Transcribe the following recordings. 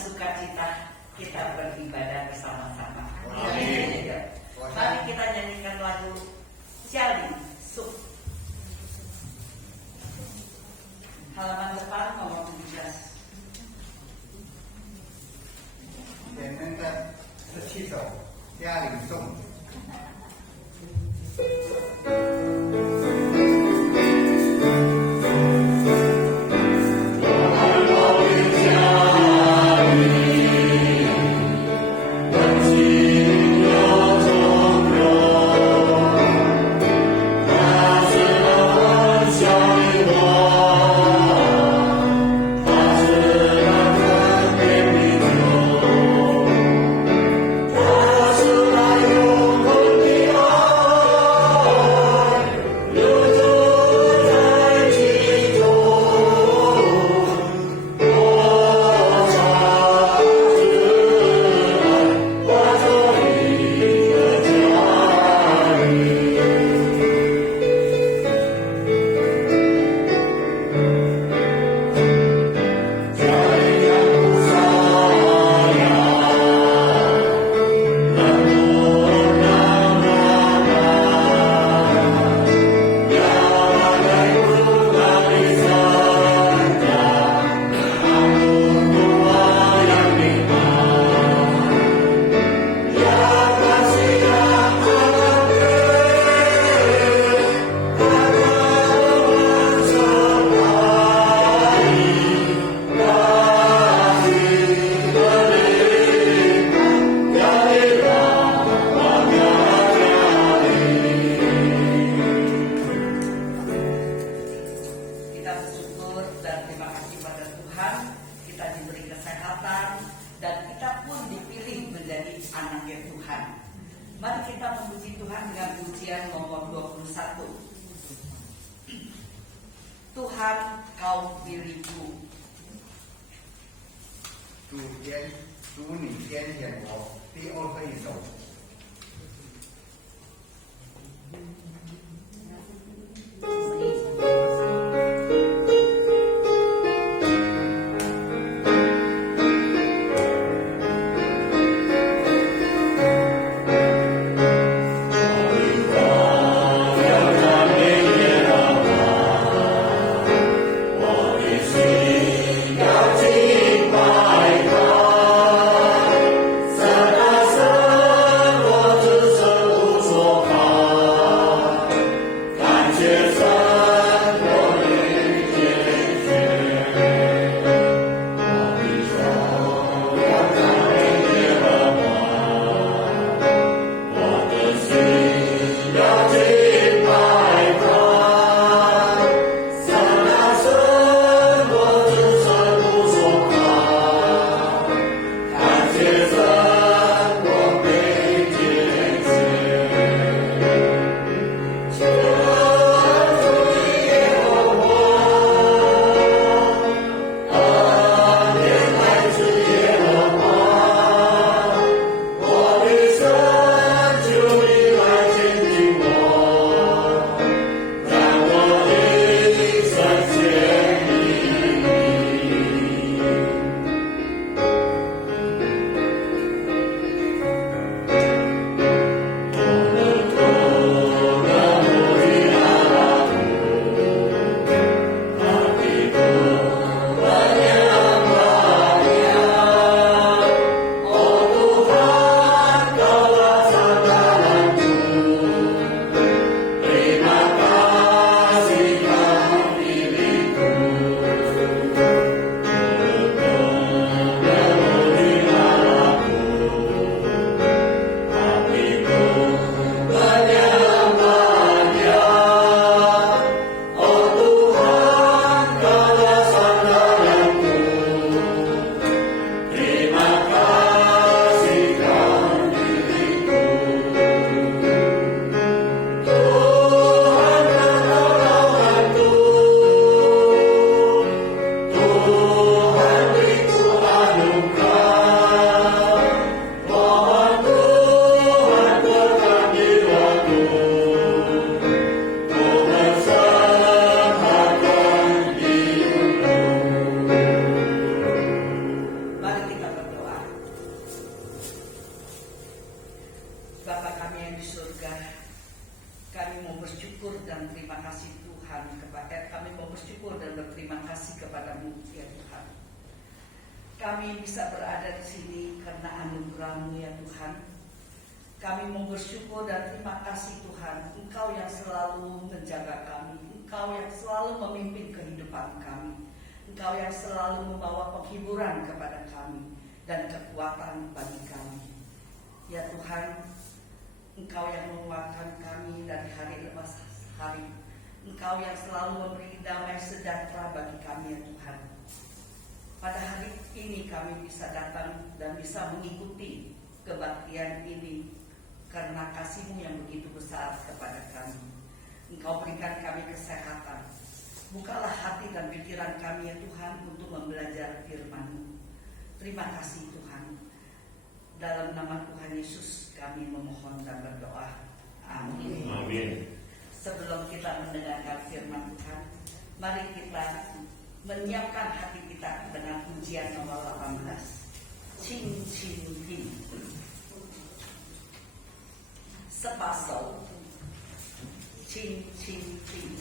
sukacita kita beribadah bersama-sama. Amin. Mari kita nyanyikan lagu Syali Suk. Halaman depan nomor 17. 简单的17首嘉陵颂。Tuhan, Kau pilihku. 主你拣选我，第二个一首。Serta kami bisa berada di sini karena anugerah-Mu ya Tuhan. Kami mau bersyukur dan terima kasih Tuhan, Engkau yang selalu menjaga kami, Engkau yang selalu memimpin kehidupan kami, Engkau yang selalu membawa penghiburan kepada kami dan kekuatan bagi kami. Ya Tuhan, Engkau yang menguatkan kami dari hari lepas hari, Engkau yang selalu memberi damai sejahtera bagi kami ya Tuhan. Pada hari ini kami bisa datang dan bisa mengikuti kebaktian ini karena kasih-Mu yang begitu besar kepada kami. Engkau berikan kami kesehatan. Bukalah hati dan pikiran kami ya Tuhan untuk membelajar firman-Mu. Terima kasih Tuhan. Dalam nama Tuhan Yesus kami memohon dan berdoa. Amin. Amin. Sebelum kita mendengarkan firman Tuhan, mari kita menyiapkan hati kita dengan pujian nomor 18. Cing cing cing. Sepasau. Cing cing cing.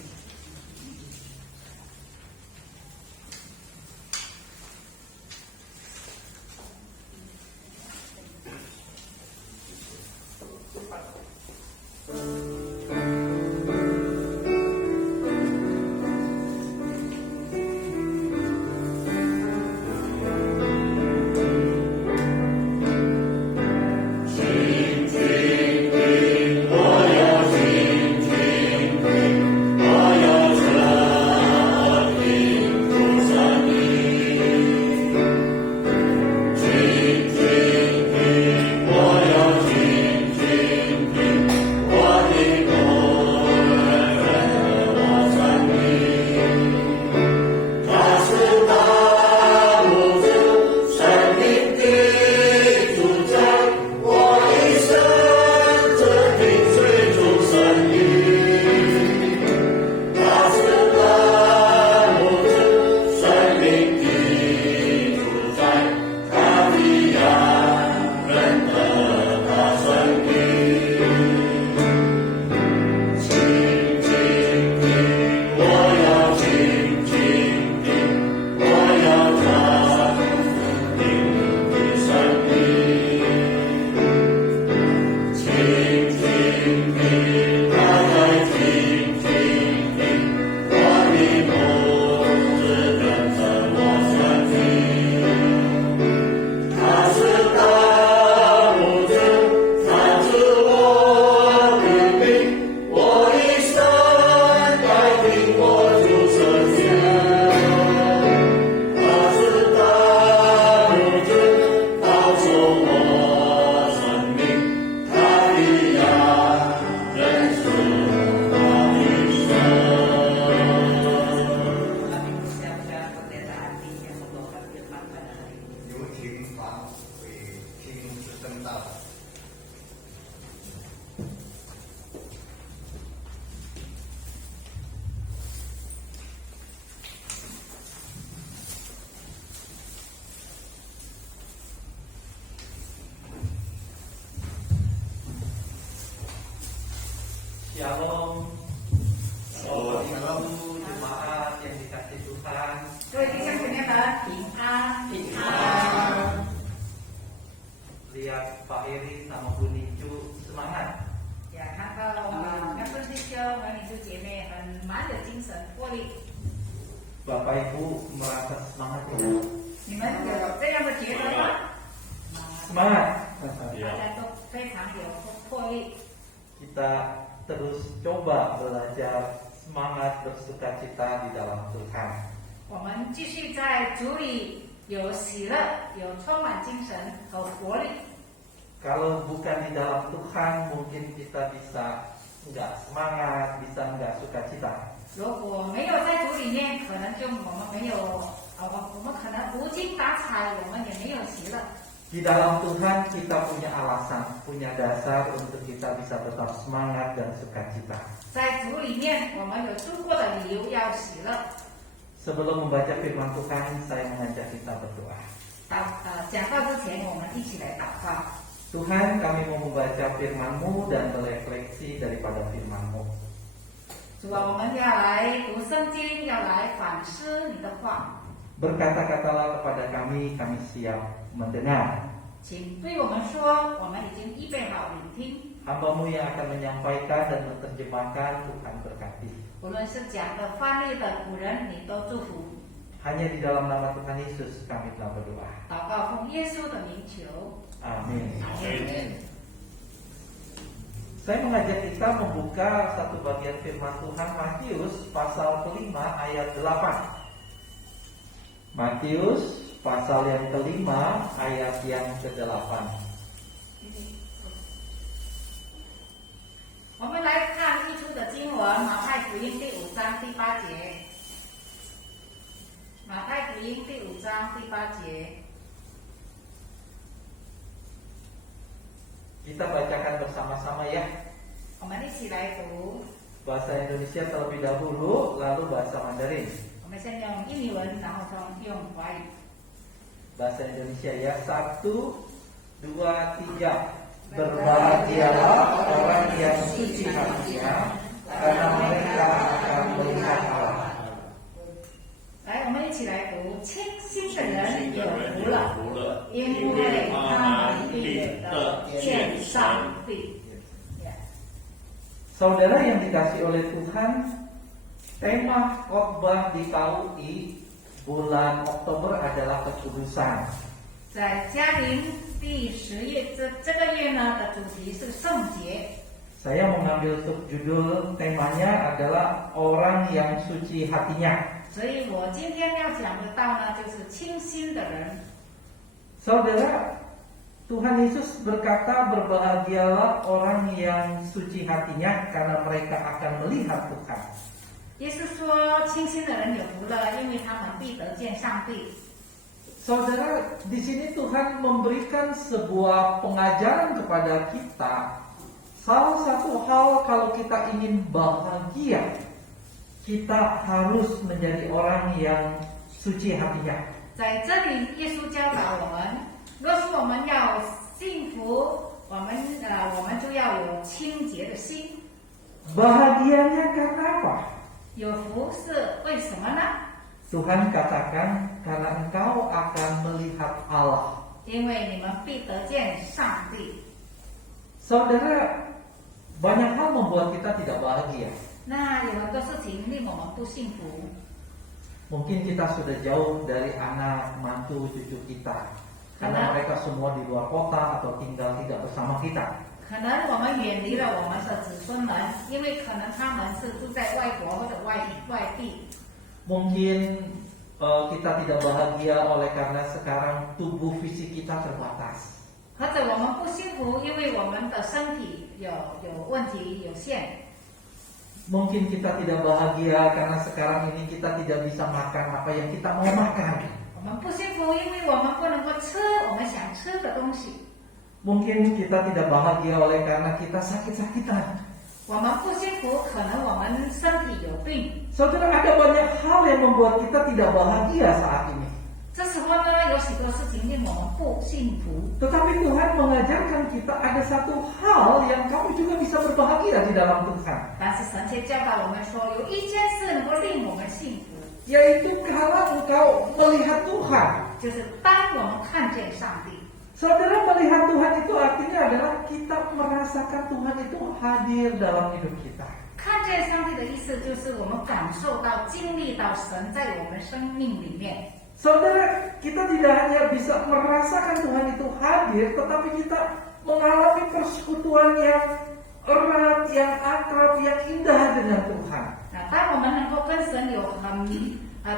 Shalom. Shalom. Shalom jemaat yang dikasih Tuhan. 各位弟兄姊妹们，平安，平安。 Lihat Pak Eri sama Bu Nicu semangat. 也看到我们跟弟兄和你的姐妹很满有精神活力， Bapak Ibu merasa semangat tidak? 你们有这样的觉得吗？ Semangat. 大家都非常有魄力。 Kita terus coba belajar semangat bersuka cita di dalam Tuhan. 我们继续在主里有喜乐，有充满精神和活力。 Kalau bukan di dalam Tuhan, mungkin kita bisa nggak semangat, bisa nggak suka cita. 如果没有在主里面，可能就我们没有，我们可能无精打采，我们也没有喜乐。 Di dalam Tuhan kita punya alasan, punya dasar untuk kita bisa tetap semangat dan sukacita. 在主里面，我们有足够的理由要喜乐。 Sebelum membaca firman Tuhan, saya mengajak kita berdoa. 讲到之前，我们一起来祷告。 Tuhan, kami mau membaca firman-Mu dan berefleksi daripada firman-Mu. 主啊，我们要来读圣经，要来反思你的话。Berkata-katalah kepada kami, kami siap mendengar. 请对我们说，我们已经预备好聆听。 Hamba-Mu yang akan menyampaikan dan menerjemahkan, Tuhan berkati. 无论是讲的、翻译的古人，你都祝福。 Hanya di dalam nama Tuhan Yesus kami telah berdoa. 祷告奉耶稣的名求。 Amin. Amin. Saya mengajak kita membuka satu bagian firman Tuhan Matius pasal kelima ayat 8. Matius pasal yang kelima ayat yang ke-8. 我们来看日出的经文，马太福音第5章第8节。马太福音第5章第8节。 Kita bacakan bersama-sama ya. 我们一起来读。 Bahasa Indonesia terlebih dahulu, lalu bahasa Mandarin. 我们先用印尼文，然后用华语。 Bahasa Indonesia ya. 1, 2, 3. Berbahagialah orang yang suci hatinya, karena mereka akan melihat Allah. 来，我们一起来读：清心的人有福了，因为他们必得见上帝。 Saudara yang dikasihi oleh Tuhan, tema khotbah di KUI bulan Oktober adalah kekudusan. 在嘉陵第10月这个月呢的主题是圣洁。 Saya mengambil subjudul temanya adalah orang yang suci hatinya. 所以我今天要讲的道呢，就是清心的人。 Saudara, Tuhan Yesus berkata berbahagialah orang yang suci hatinya karena mereka akan melihat Tuhan. 耶稣说：“清心的人有福了，因为他们必得见上帝。” Saudara, di sini Tuhan memberikan sebuah pengajaran kepada kita. Salah satu hal kalau kita ingin bahagia, kita harus menjadi orang yang suci hatinya. 在这里，耶稣教导我们，若是我们要幸福，我们就要有清洁的心。 Bahagianya karena apa? 有福是为什么呢？ Tuhan katakan karena engkau akan melihat Allah. 因为你们必得见上帝。 Saudara, banyak hal membuat kita tidak bahagia. 那有很多事情令我们不幸福。 Mungkin kita sudah jauh dari anak, mantu, cucu kita. Karena mereka semua di luar kota atau tinggal tidak bersama kita. 可能我们远离了我们的子孙们，因为可能他们是住在外国或者外地。 Mungkin kita tidak bahagia oleh karena sekarang tubuh fisik kita terbatas. 或者我们不幸福，因为我们的身体有问题、有限。 Mungkin kita tidak bahagia karena sekarang ini kita tidak bisa makan apa yang kita mau makan. 我们不幸福，因为我们不能够吃我们想吃的东西。 Mungkin kita tidak bahagia oleh karena kita sakit-sakitan. 我们不幸福，可能我们身体有病。 Saudara, ada banyak hal yang membuat kita tidak bahagia saat ini. 这时候呢，有许多事情令我们不幸福。 Tetapi Tuhan mengajarkan kita ada satu hal yang kamu juga bisa berbahagia di dalam Tuhan. 但是神却教导我们说，有一件事能够令我们幸福， Yaitu kalau engkau melihat Tuhan. 就是当我们看见上帝。 Saudara, melihat Tuhan itu artinya adalah kita merasakan Tuhan itu hadir dalam hidup kita. 看见上帝的意思就是我们感受到、经历到神在我们生命里面。 Saudara, kita tidak hanya bisa merasakan Tuhan itu hadir, tetapi kita mengalami persekutuan yang erat, yang akrab, yang indah dengan Tuhan. 那当我们能够跟神有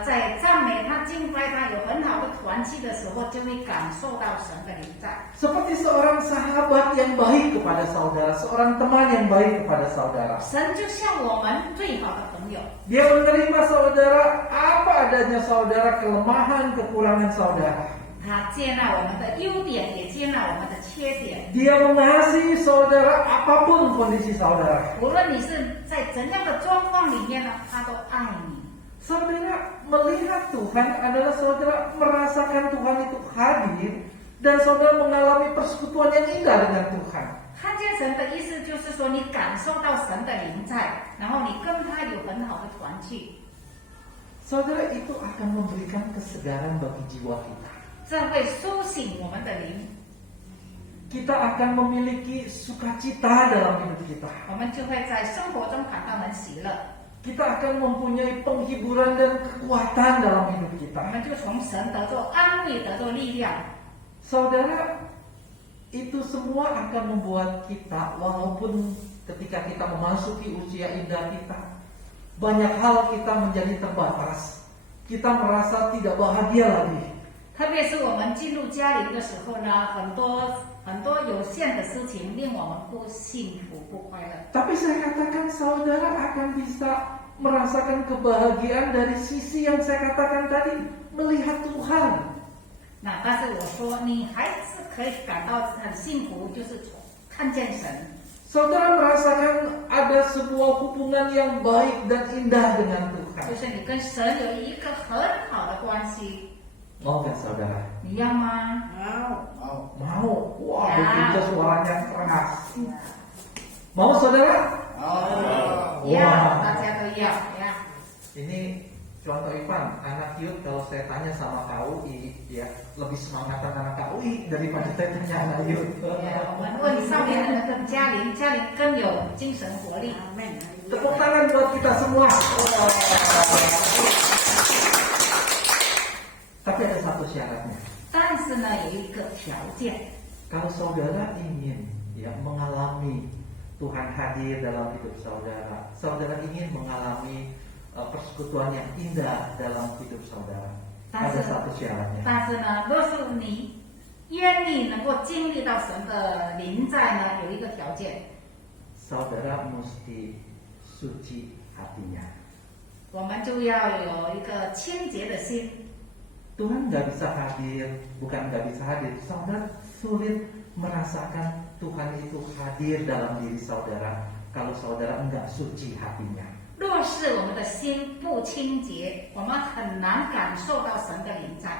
在赞美他、敬拜他有很好的团契的时候，就会感受到神的临在。 Seperti seorang sahabat yang baik kepada saudara, seorang teman yang baik kepada saudara. 神就像我们最好的朋友， Dia menerima saudara apa adanya saudara, kelemahan, kekurangan saudara. 他接纳我们的优点，也接纳我们的缺点。 Dia mengasihi saudara apapun kondisi saudara. 无论你是在怎样的状况里面呢，他都爱你。 Saudara, melihat Tuhan adalah saudara merasakan Tuhan itu hadir dan saudara mengalami persekutuan yang indah dengan Tuhan. 看见神的意思就是说，你感受到神的临在，然后你跟他有很好的团契。saudara, itu akan memberikan kesegaran bagi jiwa kita. 这会苏醒我们的灵， Kita akan memiliki sukacita dalam hidup kita. 我们就会在生活中感到很喜乐， Kita akan mempunyai penghiburan dan kekuatan dalam hidup 我 kita. 们就从神得着安慰，得着力量。 Saudara, itu semua akan membuat kita, walaupun ketika kita memasuki usia indah kita, banyak hal kita menjadi terbatas. Kita merasa tidak bahagia lagi. 特别是我们进入家庭的时候呢，很多有限的事情令我们不幸福、不快乐。 Tapi saya katakan saudara akan bisa merasakan kebahagiaan dari sisi yang saya katakan tadi, melihat Tuhan. 那但是我说，你还是可以感到很幸福，就是看见神。 Saudara merasakan ada sebuah hubungan yang baik dan indah dengan 就 Tuhan. 是你跟神有一个很好的关系， Mau gak saudara? 你要吗？ Mau. Mau. Wah, Ya. begitu suaranya keras. Mau saudara? Mau. 要， Wah. 大家都要呀。 Ini contoh Ivan, anak Yud kalau saya tanya sama KUI, ya lebih semangatan anak KUI daripada saya tanya anak Yud. 我们问上面的那个嘉玲，嘉玲更有精神活力。 Tepuk tangan buat kita semua. Tapi ada satu syaratnya. 但是呢，有一个条件， Kalau saudara ingin ya mengalami Tuhan hadir dalam hidup saudara, saudara ingin mengalami persekutuan yang indah dalam hidup saudara, ada satu syaratnya. 但是呢，若是你愿意能够经历到神的临在呢，有一个条件， Saudara mesti suci hatinya. 我们就要有一个清洁的心。 Tuhan nggak bisa hadir, bukan nggak bisa hadir. Saudara sulit merasakan Tuhan itu hadir dalam diri saudara kalau saudara nggak suci hatinya. 若是我们的心不清洁，我们很难感受到神的临在。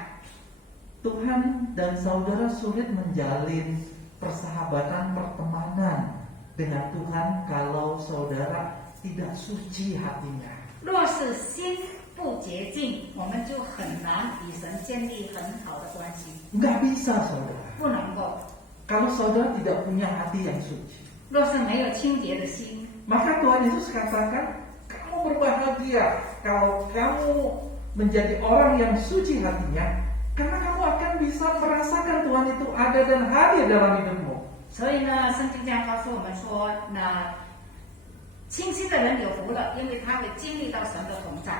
Tuhan dan saudara sulit menjalin persahabatan, pertemanan dengan Tuhan kalau saudara tidak suci hatinya. 若是心不洁净，我们就很难与神建立很好的关系， Nggak bisa saudara. 不能够。 Kalau saudara tidak punya hati yang suci, 若是没有清洁的心， maka Tuhan Yesus katakan, kamu berbahagia kalau kamu menjadi orang yang suci hatinya, karena kamu akan bisa merasakan Tuhan itu ada dan hadir dalam hidupmu. 所以呢，圣经这样告诉我们说，那清心的人有福了，因为他会经历到神的同在。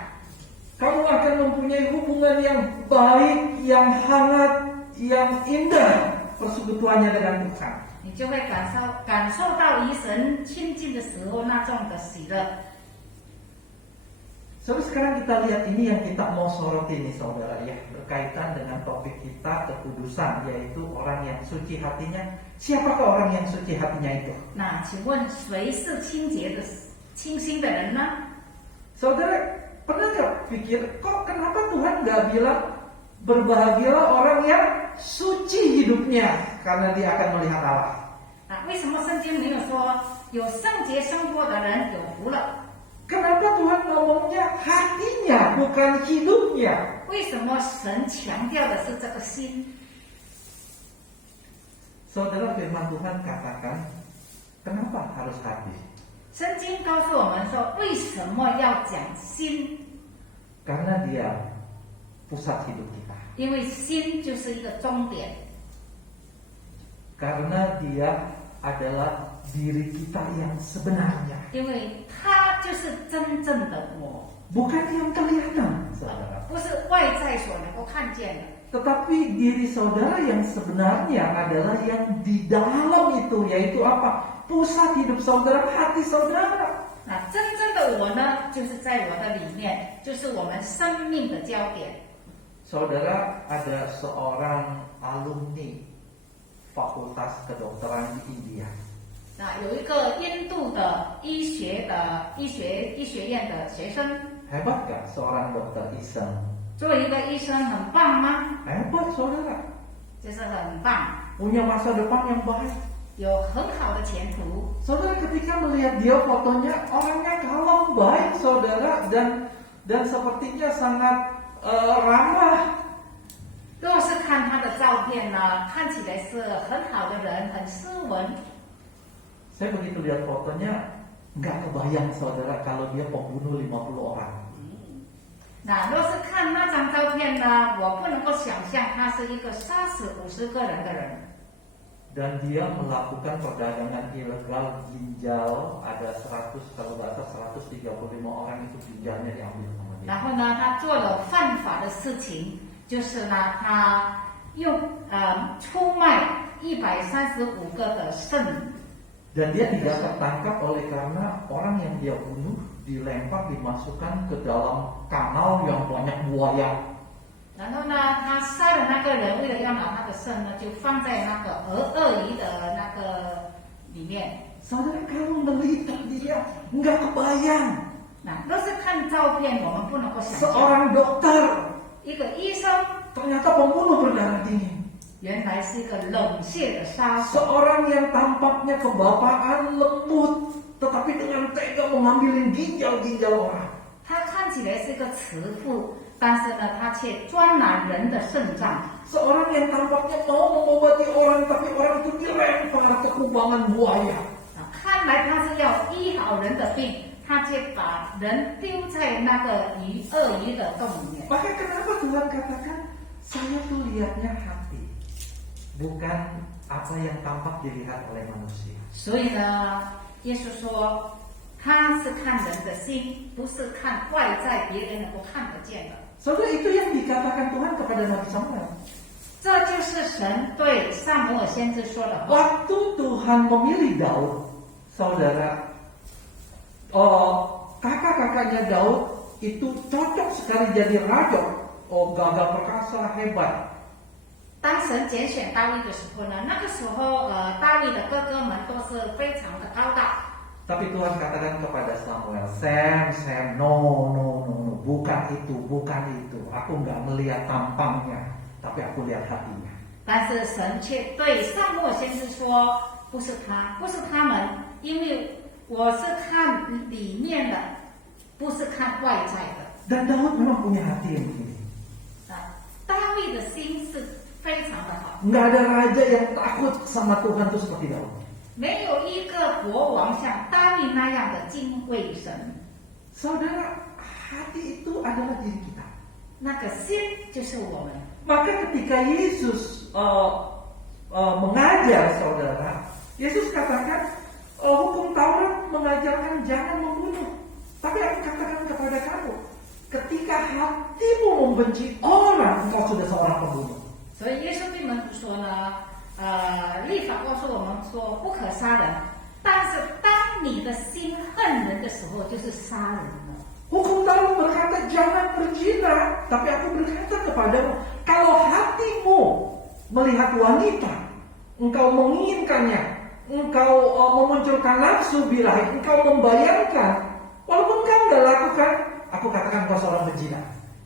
Kamu akan mempunyai hubungan yang baik, yang hangat, yang indah persekutuannya dengan Tuhan. 你就会感受到与神亲近的时候那种的喜乐。 So, sekarang kita lihat ini yang kita mau soroti nih saudara ya, berkaitan dengan topik kita kekudusan, yaitu orang yang suci hatinya. Siapakah orang yang suci hatinya itu? 那请问谁是清心的人呢？ Saudara pernah nggak pikir kok kenapa Tuhan nggak bilang berbahagialah orang yang suci hidupnya karena dia akan melihat Allah? 啊，为什么圣经没有说有圣洁生活的人有福了？ Kenapa Tuhan ngomongnya hatinya bukan hidupnya? 为什么神强调的是这个心？ Saudara, firman Tuhan katakan, kenapa harus hati? 圣经告诉我们说，为什么要讲心？ Karena dia pusat hidup kita. 因为心就是一个终点， Karena dia adalah diri kita yang sebenarnya, 因为它就是真正的我， bukan yang kelihatan, saudara. 不是外在所能够看见的。 Tetapi diri saudara yang sebenarnya adalah yang di dalam itu, yaitu apa? Pusat hidup saudara, hati saudara. 那真正的我呢，就是在我的里面，就是我们生命的焦点。 Saudara, ada seorang alumni Fakultas Kedokteran di India. 那有一个印度的医学院的学生， Hebat gak seorang dokter Iseng? 做一个医生很棒吗？ Hebat saudara, 就是很棒， punya masa depan yang baik. 有很好的前途。 Saudara ketika melihat dia fotonya, orangnya kalem, baik saudara, dan dan sepertinya sangat ramah. 若是看他的照片呢，看起来是很好的人，很斯文。 Saya begitu lihat fotonya, nggak kebayang saudara kalau dia pembunuh 50 orang. 那若是看那张照片呢，我不能够想象他是一个杀死50个人的人。 Dan dia melakukan perdagangan ilegal ginjal, ada 100 kalau nggak salah 135 orang itu ginjalnya diambil sama dia. 然后呢，他做了犯法的事情，就是呢，他用出卖135个的肾。 Dan dia tidak tertangkap oleh karena orang yang dia bunuh dilempar dimasukkan ke dalam kanal yang banyak buaya. 然后呢，他杀的那个人为了要拿他的肾呢，就放在那个鳄鱼的那个里面。 Saudara kalau melihat dia nggak kebayang. 那若是看照片，我们不能够想象 Seorang dokter 一个医生 ternyata pembunuh berdarah dingin. 原来是一个冷血的杀手。 Seorang yang tampaknya kebapaan lembut, tetapi dengan tega mengambil ginjal-ginjal orang. 他看起来是一个慈父，但是呢，他却专拿人的肾脏。 Seorang yang tampaknya mau mengobati orang, tapi orang itu dilempar ke kubangan buaya. 看来他是要医好人的病，他却把人丢在那个鳄鱼的洞里面。 Maka kenapa Tuhan katakan, saya tuh lihatnya hati, bukan apa yang tampak dilihat oleh manusia. 所以呢，耶稣说他是看人的心，不是看外在别人能够看得见的。 Saudara, itu yang dikatakan Tuhan kepada Nabi Samuel. 这就是神对撒母耳先知说的话。 Waktu Tuhan memilih Daud, saudara, kakak-kakaknya Daud itu cocok sekali jadi raja. Gagah perkasa, hebat. 当神拣选大卫的时候呢，那个时候大卫的哥哥们都是非常的高大。 Tapi Tuhan katakan kepada Samuel, Sam, no, bukan itu. Aku nggak melihat tampangnya, tapi aku lihat hatinya. 但是神却对撒母耳先知说，不是他们，因为我是看里面的，不是看外在的。 Dan Daud memang punya hati yang begini. 大卫的心是非常的好， Nggak ada raja yang takut sama Tuhan itu seperti Daud. 没有一个国王像大卫那样的敬畏神。 Saudara, hati itu adalah diri kita. 那个心就是我们。 Maka ketika Yesus mengajar saudara, Yesus katakan hukum Taurat mengajarkan jangan membunuh. Tapi aku katakan kepada kamu, ketika hatimu membenci orang, engkau sudah seorang pembunuh. 所以耶稣对我们说呢，律法告诉我们说不可杀人，但是当你的心恨人的时候，就是杀人了。 Hukum Taurat berkata jangan berzina, tapi aku berkata kepadamu, kalau hatimu melihat wanita, engkau menginginkannya, engkau memunculkan nafsu birahi, engkau membayangkan, walaupun engkau nggak lakukan, aku katakan kau seorang berzina.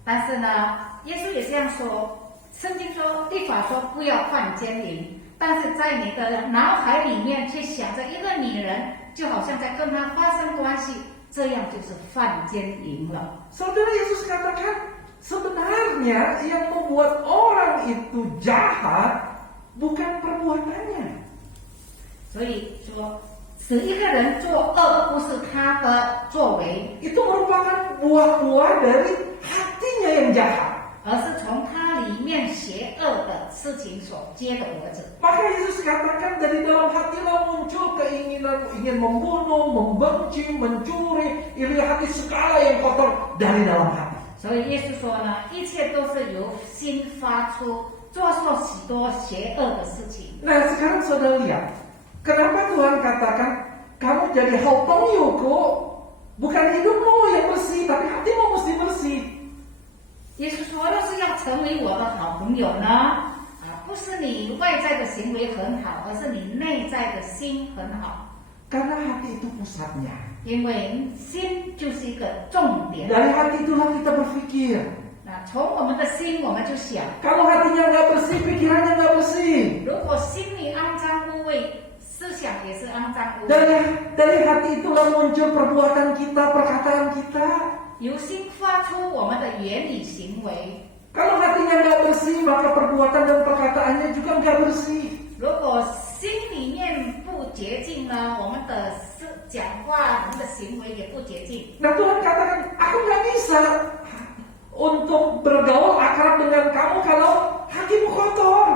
但是呢，耶稣也这样说，圣经说律法说不要犯奸淫，但是在你的脑海里面却想着一个女人，就好像在跟她发生关系。 这样就是犯奸淫了。 Saudara, Yesus katakan sebenarnya yang membuat orang itu jahat bukan perbuatannya. 所以说，使一个人作恶不是他的作为， Itu merupakan buah-buah dari hatinya yang jahat. 而是从他里面邪恶的事情所结的果子。 Maka Yesus katakan dari dalam hatilah muncul keinginan ingin membunuh, membenci, mencuri, iri hati segala yang kotor dari dalam hati. 所以耶稣说呢，一切都是由心发出，做错许多邪恶的事情。 Nah sekarang saudara lihat, kenapa Tuhan katakan kamu jadi hautongyoku, bukan hidupmu yang bersih, tapi hatimu mesti bersih. 耶稣说，若是要成为我的好朋友呢，不是你外在的行为很好，而是你内在的心很好。 Karena hati itu pusatnya. 因为心就是一个重点。 Dari hati itulah kita berpikir. 从我们的心我们就想， Kalau hatinya nggak bersih, pikirannya nggak bersih. 如果心里肮脏污秽，思想也是肮脏污秽。 Dari hati itulah muncul perbuatan kita, perkataan kita. 由心发出我们的言语行为。 Kalau hatinya nggak bersih, maka perbuatan dan perkataannya juga nggak bersih. 如果心里面不洁净呢，我们的讲话、我们的行为也不洁净。 Nah Tuhan katakan, aku nggak bisa untuk bergaul akrab dengan kamu kalau hatimu kotor.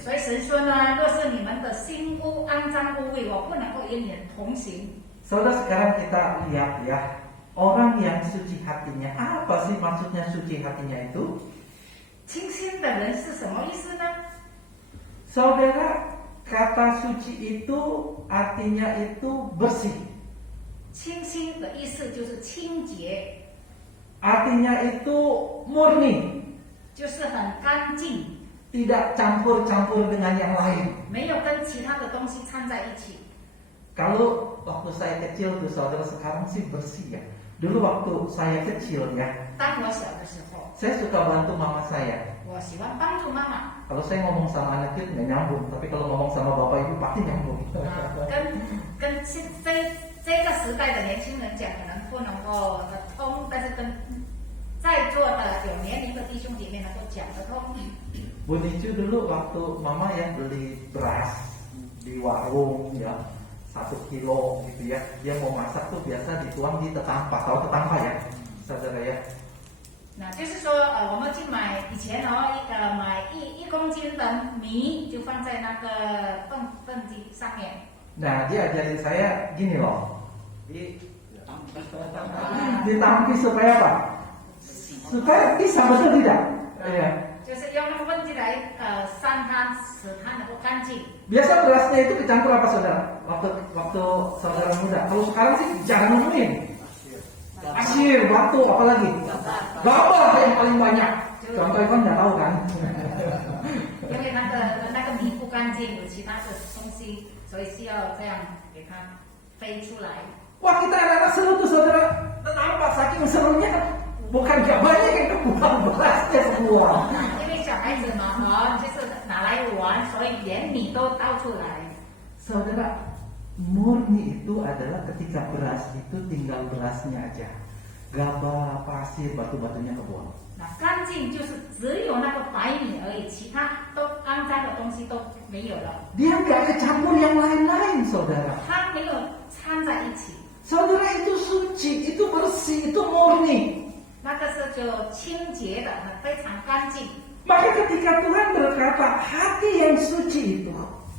所以神说呢，若是你们的心污肮脏污秽，我不能够与你们同行。 Saudara, sekarang kita lihat ya, orang yang suci hatinya, apa sih maksudnya suci hatinya itu? 清心的人是什么意思呢？ Saudara, kata suci itu artinya itu bersih. 清心的意思就是清洁， Artinya itu murni, 就是很干净， tidak campur-campur dengan yang lain. 没有跟其他的东西掺在一起。 Kalau waktu saya kecil tuh saudara, sekarang sih bersih ya. Dulu waktu saya kecil ya, 当我小的时候， saya suka bantu mama saya. 我喜欢帮助妈妈。 Kalau saya ngomong sama anak kecil nggak nyambung, tapi kalau ngomong sama bapak ibu pasti nyambung. 跟这个时代的年轻人讲，可能不能够通，但是跟在座的有年龄的弟兄姐妹能够讲得通。 Bu Nicu dulu waktu mama yang beli beras di warung ya, 1 kilo gitu ya, dia mau masak tuh biasa dituang di tetampa, tahu tetampa ya, saudara ya? 那就是说，我们去买以前买1公斤的米，就放在那个粪机上面。 Nah dia ajarin saya gini loh, ditampi supaya apa? Supaya bisa, betul tidak? Iya. 就是用那个粪机来扇它，使它能够干净。 Biasa berasnya itu kecampur apa saudara? Waktu saudara muda. Kalau sekarang sih jangan nemuin. Pasir, batu, apa lagi? Gabah yang paling banyak. Contoh kan nggak tahu kan? 因为那个米不干净，有其他的东西，所以需要这样给它飞出来。 Wah kita anak-anak seru tuh saudara. Nampak saking serunya, bukan gabahnya yang kebuang, berasnya semua. 因为小孩子嘛，就是拿来玩，所以连米都倒出来。 Saudara, murni itu adalah ketika beras itu tinggal berasnya aja. Gabah, pasir, batu-batunya kebuang. 那干净就是只有那个白米而已，其他都肮脏的东西都没有了， Dia nggak kecampur yang lain-lain saudara. 它没有掺在一起。 Saudara itu suci, itu bersih, itu murni. 那个是就清洁的，非常干净。 Maka ketika Tuhan berkata hati yang suci itu,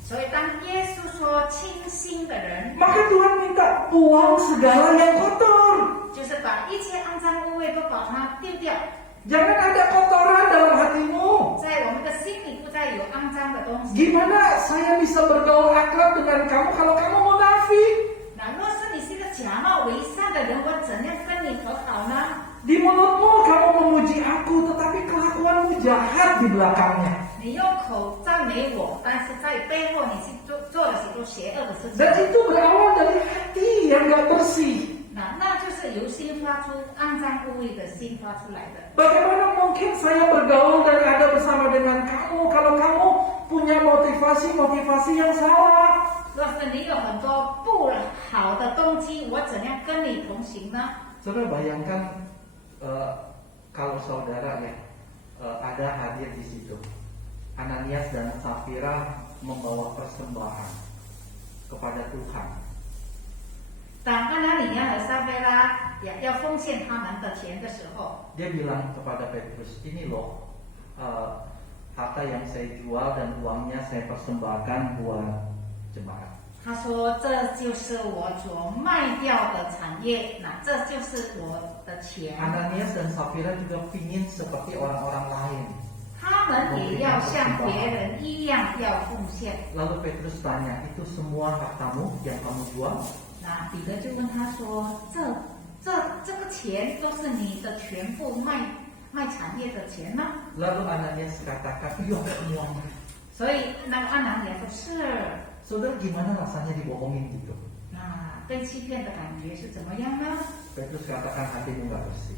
所以当耶稣说清心的人， maka Tuhan minta buang segala yang kotor. 就是把一切肮脏污秽都把它丢掉， Jangan ada kotoran dalam hatimu. 在我们的心里不再有肮脏的东西。 Gimana saya bisa bergaul akrab dengan kamu kalau kamu munafik? 那若是你是一个假冒伪善的人，我怎样跟你和好呢？ Di mulutmu kamu memuji aku, tetapi kelakuanmu jahat di belakangnya. 你用口赞美我，但是在背后你是做了许多邪恶的事情。 Dan itu berawal dari hati yang gak bersih. 那就是由心发出肮脏污秽的心发出来的。 Bagaimana mungkin saya bergaul dan ada bersama dengan kamu kalau kamu punya motivasi yang salah? 若是你有很多不好的动机，我怎样跟你同行呢？ Saudara bayangkan kalau saudara ya ada hadir di situ. Ananias dan Safira membawa persembahan kepada Tuhan. 当安拿里亚和撒菲拉要奉献他们的钱的时候， Dia bilang kepada Petrus, ini loh harta yang saya jual dan uangnya saya persembahkan buat jemaat. 他说：“这就是我所卖掉的产业，那这就是我的钱。 Ananias dan Safira juga pingin seperti orang-orang lain. 他们也要像别人一样要奉献。” Lalu Petrus tanya, itu semua hartamu yang kamu jual? 那彼得就问他说：“这个钱都是你的全部卖产业的钱吗？” Lalu Ananias katakan, iya semuanya. 所以那个安拿里亚说：“是。” Saudara gimana rasanya dibohongin gitu? 那被欺骗的感觉是怎么样呢？ Petrus katakan hatimu gak bersih.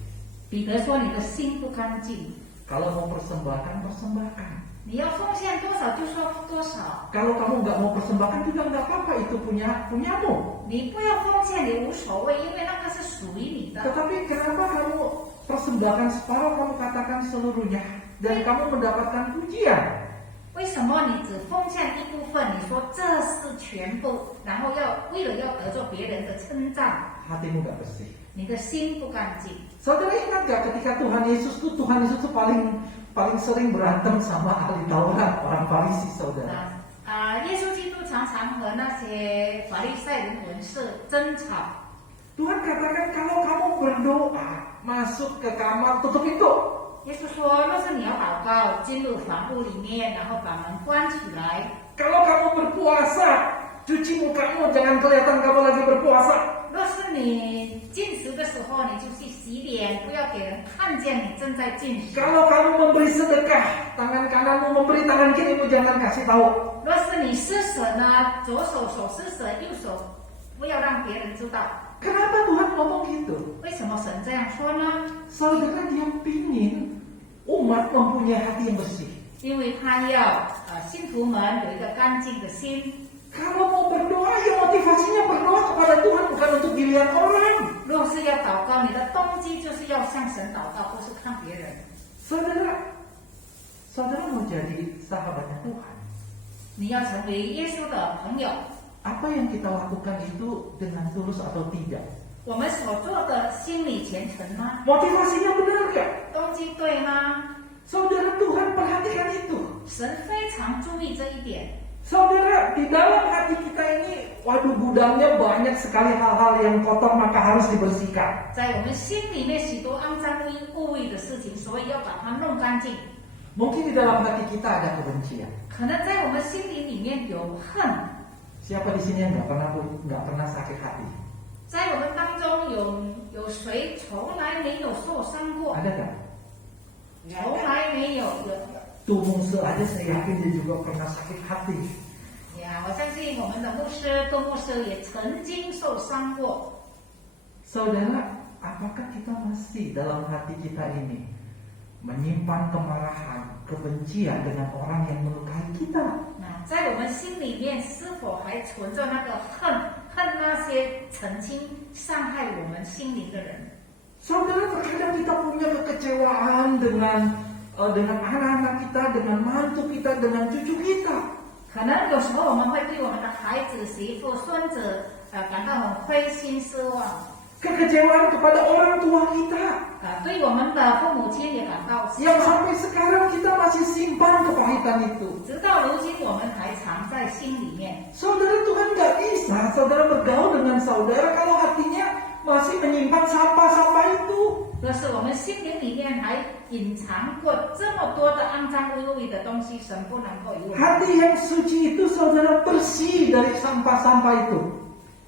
彼得说：“你的心不干净， Kalau mau persembahkan, persembahkan. 你要奉献多少少就说多少， Kalau kamu nggak mau persembahkan juga nggak apa-apa, itu punyamu. 你不要奉献你无所谓，因为那个是属于你的。 Tetapi kenapa kamu persembahkan separuh, kamu katakan seluruhnya, dan kamu mendapatkan pujian? 为什么你只奉献一部分？你说这是全部，然后为了要得着别人的称赞， Hatimu nggak bersih. 你的心不干净。 Saudara ingat gak ketika Tuhan Yesus tuh paling sering berantem sama ahli Taurat, orang Farisi, saudara. 耶稣基督常常和那些法利赛人文士争吵。 Tuhan katakan kalau kamu berdoa, masuk ke kamar, tutup pintu. 耶稣说，若是你要祷告，进入房屋里面，然后把门关起来。 Kalau kamu berpuasa, cuci mukamu, jangan kelihatan kamu lagi berpuasa. 若是你进食的时候，你就去洗脸，不要给人看见你正在进食。 Kalau kamu memberi sedekah, tangan kananmu memberi, tangan kirimu jangan kasih tahu. 若是你施舍呢，左手施舍，右手不要让别人知道。 Kenapa Tuhan ngomong gitu? 为什么神这样说呢？ Saudara, dia pingin umat mempunyai hati yang bersih. 因为他要信徒们有一个干净的心。 Kalau mau berdoa, ya motivasinya berdoa kepada Tuhan, bukan untuk dilihat orang. 如果是要祷告，你的动机就是要向神祷告，不是看别人。 Saudara mau jadi sahabatnya Tuhan. 你要成为耶稣的朋友， Apa yang kita lakukan itu dengan tulus atau tidak? 我们所做的心里虔诚吗？ Motivasinya benar gak? 动机对吗？ Saudara, Tuhan perhatikan itu. 神非常注意这一点。 Saudara, di dalam hati kita ini, waduh, gudangnya banyak sekali hal-hal yang kotor, maka harus dibersihkan. 在我们心里面许多肮脏污秽的事情，所以要把它弄干净。 Mungkin di dalam hati kita ada kebencian. 可能在我们心里面有恨， Siapa di sini yang nggak pernah sakit hati? 在我们当中有谁从来没有受伤过？ Ada nggak? 从来没有。 Tuh Mungse aja saya yakin dia juga pernah sakit hati. 呀，我相信我们的牧师杜牧师也曾经受伤过。 Saudara, apakah kita masih dalam hati kita ini menyimpan kemarahan, kebencian dengan orang yang melukai kita? 那在我们心里面是否还存着那个恨那些曾经伤害我们心灵的人？ Saudara, terkadang kita punya kekecewaan dengan anak-anak kita, dengan mantu kita, dengan cucu kita. 可能有时候我们会对我们的孩子、媳妇、孙子感到很灰心失望。 Kekecewaan kepada orang tua kita 对我们的父母亲也感到失 yang 望。 sampai sekarang kita masih simpan kepahitan itu. 直到如今，我们还藏在心里面。 Saudara, Tuhan nggak bisa saudara bergaul dengan saudara kalau hatinya masih menyimpan sampah-sampah itu. 可是我们心灵里面还隐藏过这么多的肮脏污秽的东西，神不能够与我们。 Hati yang suci itu saudara bersih dari sampah-sampah itu.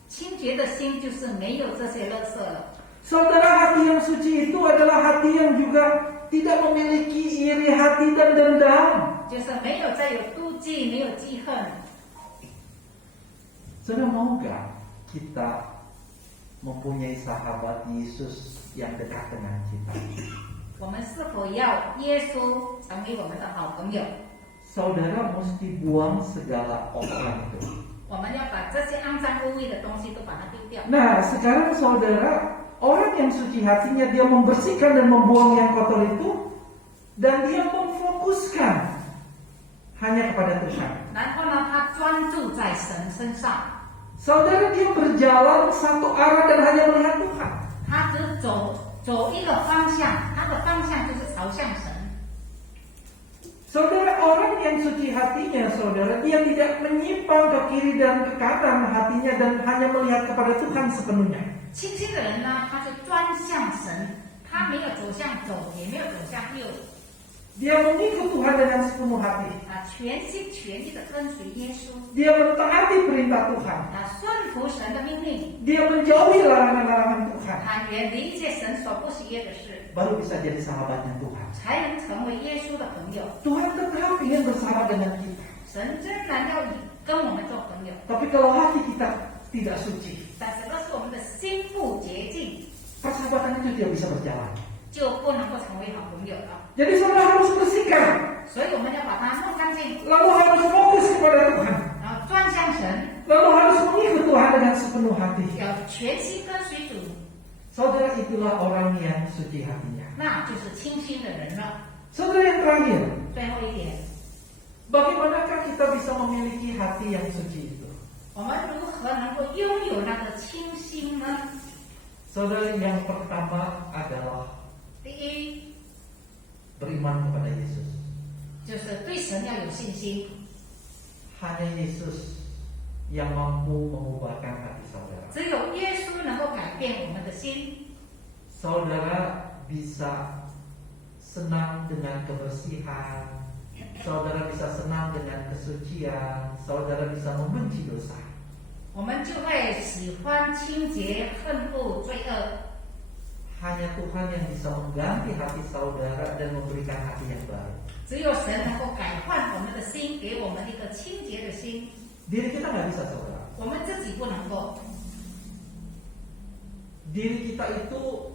清洁的心就是没有这些垃圾了。 Saudara, hati yang suci itu adalah hati yang juga tidak memiliki iri hati dan dendam. 就是没有再有妒忌，没有记恨。 Saudara, mau gak kita mempunyai sahabat Yesus yang dekat dengan kita? 我们是否要耶稣成为我们的好朋友？ Saudara mesti buang segala kotoran itu. 我们要把这些肮脏污秽的东西都把它丢掉。 Nah, sekarang saudara, orang yang suci hatinya dia membersihkan dan membuang yang kotor itu, dan dia memfokuskan hanya kepada Tuhan. 然后呢，他专注在神身上， Saudara, dia berjalan satu arah dan hanya melihat Tuhan. 他只走一个方向，他的方向就是朝向神。 Saudara, orang yang suci hatinya, saudara, dia tidak menyimpang ke kiri dan ke kanan hatinya dan hanya melihat kepada Tuhan sepenuhnya. 清新的人呢，他是专向神，他没有走向左，也没有走向右， Dia mengikut Tuhan dengan sepenuh hati. 全心全意的跟随耶稣， Dia mentaati perintah Tuhan. 顺服神的命令， Dia menjauhi larangan-larangan Tuhan. 他远离一切神所不喜悦的事， Baru bisa jadi sahabatnya Tuhan. 才能成为耶稣的朋友。 Tuhan tetap ingin bersama dengan kita. 神仍然要跟我们做朋友， Tapi kalau hati kita tidak suci, 但是若是我们的心不洁净， persahabatan itu tidak bisa berjalan. 就不能够成为好朋友了。 Jadi saudara harus bersihkan. 所以我们要把它弄干净， Lalu hal sepenuh hati. 要全心跟随主， Saudara, itulah orang yang suci hatinya. 那就是清心的人了。 Saudara, yang terakhir, 最后一点， bagaimanakah kita bisa memiliki hati yang suci itu? 我们如何能够拥有那个清心呢？ Saudara, yang pertama adalah 第一， beriman kepada Yesus. 就是对神要有信心， Hanya Yesus yang mampu mengubahkan hati saudara. 只有耶稣能够改变我们的心。 Saudara bisa senang dengan kebersihan, saudara bisa senang dengan kesucian, saudara bisa membenci dosa. 我们就会喜欢清洁、恨恶罪恶。 Hanya Tuhan yang bisa mengganti hati saudara dan memberikan hati yang baru. 只有神能够改换我们的心，给我们一个清洁的心。 Diri kita nggak bisa, saudara. 我们自己不能够， Diri kita itu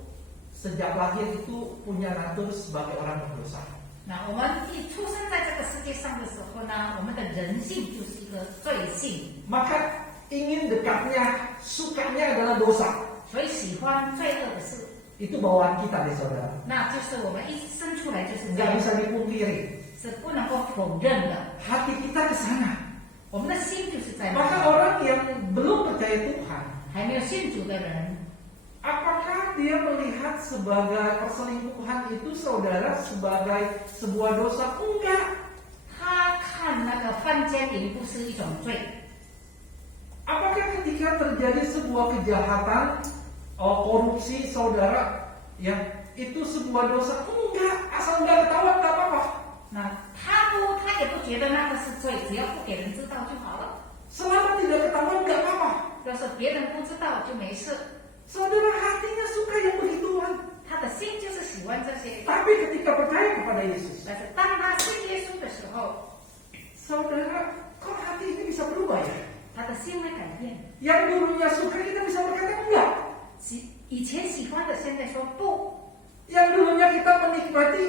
sejak lahir itu punya natur sebagai orang berdosa. 那我们一出生在这个世界上的时候呢，我们的人性就是一个罪性， Maka ingin dekatnya, sukanya adalah dosa. 所以喜欢罪恶的事， Itu bawaan kita deh, saudara. 那就是我们一生出来就是这 Nggak 样， bisa dipungkiri. 是不能够否认的。 Hati kita ke sana. 我们的心就是在那 Maka 里。 orang yang belum percaya Tuhan, 还没有信主的人， apakah dia melihat sebagai perselingkuhan itu saudara sebagai sebuah dosa? Enggak. 他看那个犯奸淫不是一种罪， Apakah ketika terjadi sebuah kejahatan, korupsi saudara, ya itu sebuah dosa? Enggak. Asal nggak ketahuan nggak apa-apa. 那他也不觉得那个是罪，只要不给人知道就好了。 Selama tidak ketahuan nggak apa-apa. 要是别人不知道就没事， Saudara hatinya suka yang begituan. 他的心就是喜欢这些。 Tapi ketika percaya kepada Yesus, 但是当他信耶稣的时候， saudara, kok hati ini bisa berubah ya? 他的心会改变。 Yang dulunya suka kita bisa berkata enggak. 以前喜欢的，现在说不； Yang dulunya kita menikmati,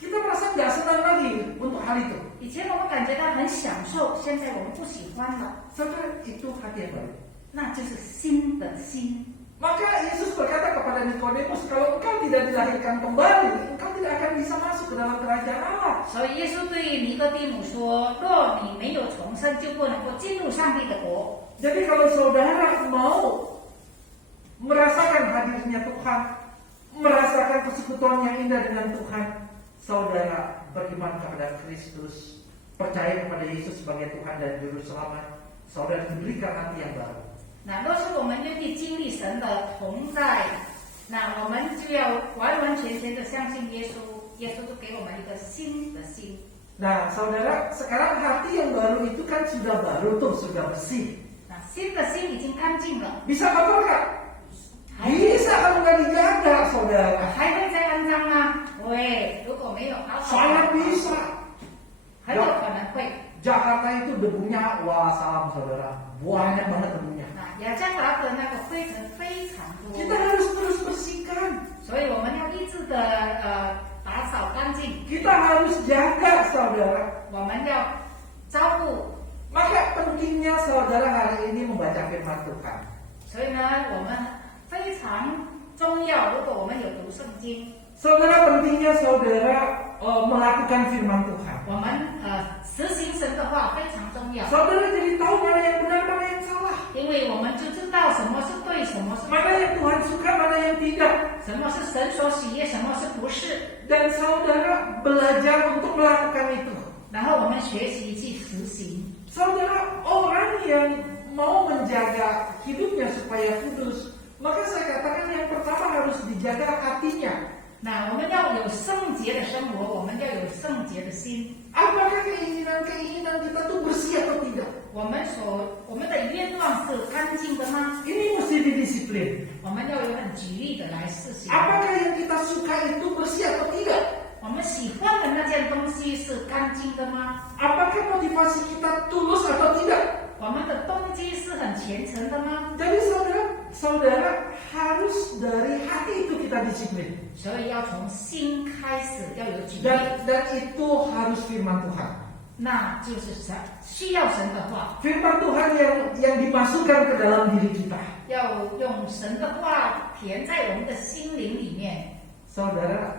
kita merasa nggak senang lagi untuk hal itu. 以前我们感觉到很享受，现在我们不喜欢了， Saudara, itu hati yang baru. 那就是新的心。 Maka Yesus berkata kepada Nikodemus, kalau engkau tidak dilahirkan kembali, engkau tidak akan bisa masuk ke dalam kerajaan Allah. 所以耶稣对尼哥底母说：“若你没有重生，就不能够进入上帝的国。” Jadi kalau saudara mau merasakan hadirnya Tuhan, merasakan persekutuan yang indah dengan Tuhan, saudara beriman kepada Kristus, percaya kepada Yesus sebagai Tuhan dan Juru Selamat, saudara diberikan hati yang baru. 那若是我们愿意经历神的同在，那我们就要完完全全的相信耶稣，耶稣就给我们一个新的心。 Nah, saudara, sekarang hati yang baru itu kan sudah baru tuh, sudah bersih. 那新的心已经干净了， Bisa kotor nggak? Bisa kalau nggak dijaga, saudara. 还会再肮脏吗？会，如果没有好好， Sangat bisa. 很有可能会。 Jakarta itu debunya, wah salam saudara, banyak banget debunya. 那雅加达的那个灰尘非常多， Kita harus terus bersihkan. 所以我们要一直的打扫干净， Kita harus jaga, saudara. 我们要照顾。 Maka pentingnya saudara hari ini membaca firman Tuhan. 所以呢，我们非常重要。如果我们有读圣经， Saudara pentingnya saudara melakukan firman Tuhan. 我们实行神的话非常重要， Saudara jadi tahu mana yang benar, mana yang salah. 因为我们就知道什么是对，什么是 Mana yang Tuhan suka, mana yang tidak. 什么是神所喜悦，什么是不是。 Dan saudara belajar untuk melakukan itu. 然后我们学习去实行。 Saudara, orang yang mau menjaga hidupnya supaya kudus, maka saya katakan yang pertama harus dijaga hatinya. 那我们要有圣洁的生活，我们要有圣洁的心。 Apakah keinginan kita tuh bersih atau tidak? 我们的愿望是干净的吗？ Ini mesti didisiplin. 我们要有很举例的来实行。 Apakah yang kita suka itu bersih atau tidak? 我们喜欢的那件东西是干净的吗？ Apakah motivasi kita tulus atau tidak? 我们的动机是很虔诚的吗？ Jadi saudara harus dari hati itu kita disiplin. 所以要从心开始，要有举例。 Dan itu harus firman Tuhan. 那就是神需要神的话， Firman Tuhan yang dimasukkan ke dalam diri kita. 要用神的话填在我们的心灵里面。 Saudara,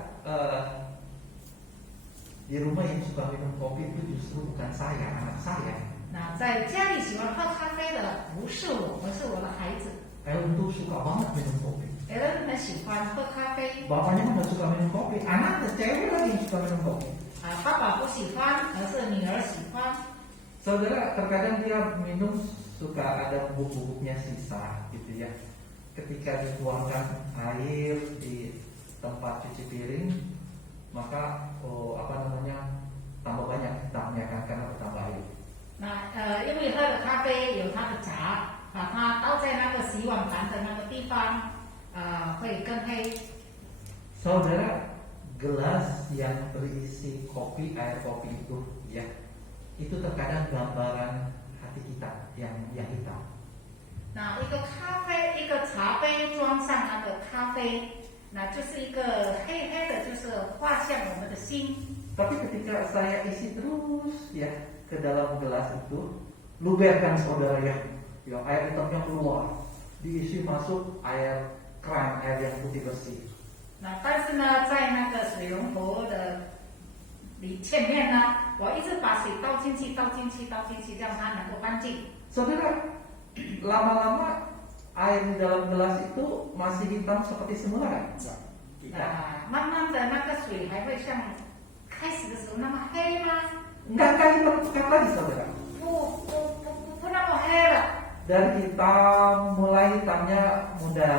di rumah yang suka minum kopi itu justru bukan saya, anak saya. 那在家里喜欢喝咖啡的不是我，而是我的孩子。 Ellen tuh suka banget minum kopi. Ellen 很喜欢喝咖啡， Bapaknya mah nggak suka minum kopi, anaknya cewek lagi yang suka minum kopi. 爸爸不喜欢，而是女儿喜欢。 Saudara, terkadang dia minum suka ada bubuk-bubuknya sisa gitu ya. Ketika dituangkan air di tempat cuci piring, maka tambah banyak hitamnya kan karena bertambah air. 那因为喝的咖啡有它的杂，把它倒在那个洗碗盘的那个地方，会更黑。 Saudara, gelas yang berisi kopi, air kopi itu ya, itu terkadang gambaran hati kita yang hitam. 那一个咖啡，一个茶杯装上那个咖啡，那就是一个黑黑的，就是画像我们的心。 Tapi ketika saya isi terus ya ke dalam gelas itu, luberkan saudara ya, air hitamnya keluar, diisi masuk air keran, air yang putih bersih. 那但是呢，在那个水龙头的前面呢，我一直把水倒进去，让它能够干净。 Saudara, lama-lama air di dalam gelas itu masih hitam seperti semula kan? 慢慢的那个水还会像开始的时候那么黑吗？ Enggak akan hitam pekat lagi saudara. 不那么黑了。 Dari hitam, mulai hitamnya muda,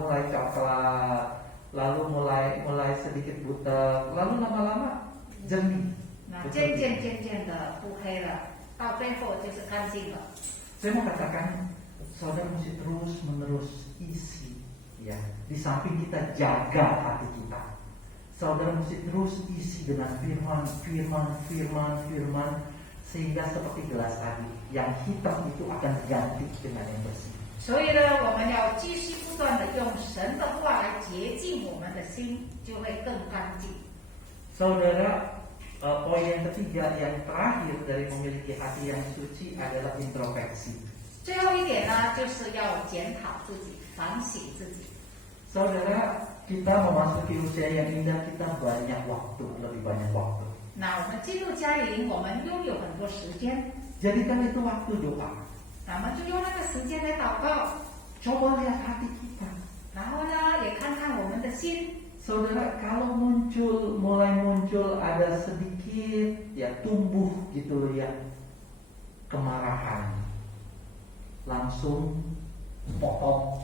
mulai coklat, lalu mulai sedikit butek, lalu lama-lama jernih. 那渐渐的不黑了，到最后就是干净了。 Saya mau katakan, saudara mesti terus-menerus isi, ya. Di samping kita jaga hati kita, saudara mesti terus isi dengan firman, sehingga seperti gelas tadi, yang hitam itu akan diganti dengan yang bersih. 所以呢，我们要继续不断的用神的话来洁净我们的心，就会更干净。 Saudara, poin yang ketiga yang terakhir dari memiliki hati yang suci adalah introspeksi. 最后一点呢，就是要检讨自己，反省自己。 Saudara, kita memasuki usia yang indah, kita banyak waktu, lebih banyak waktu. 那我们进入家庭，我们拥有很多时间， Jadikan itu waktu doa. 那我们就用那个时间来祷告， Coba lihat hati kita. 然后呢，也看看我们的心。 Saudara, kalau mulai muncul ada sedikit ya tumbuh gitu ya kemarahan, langsung potong,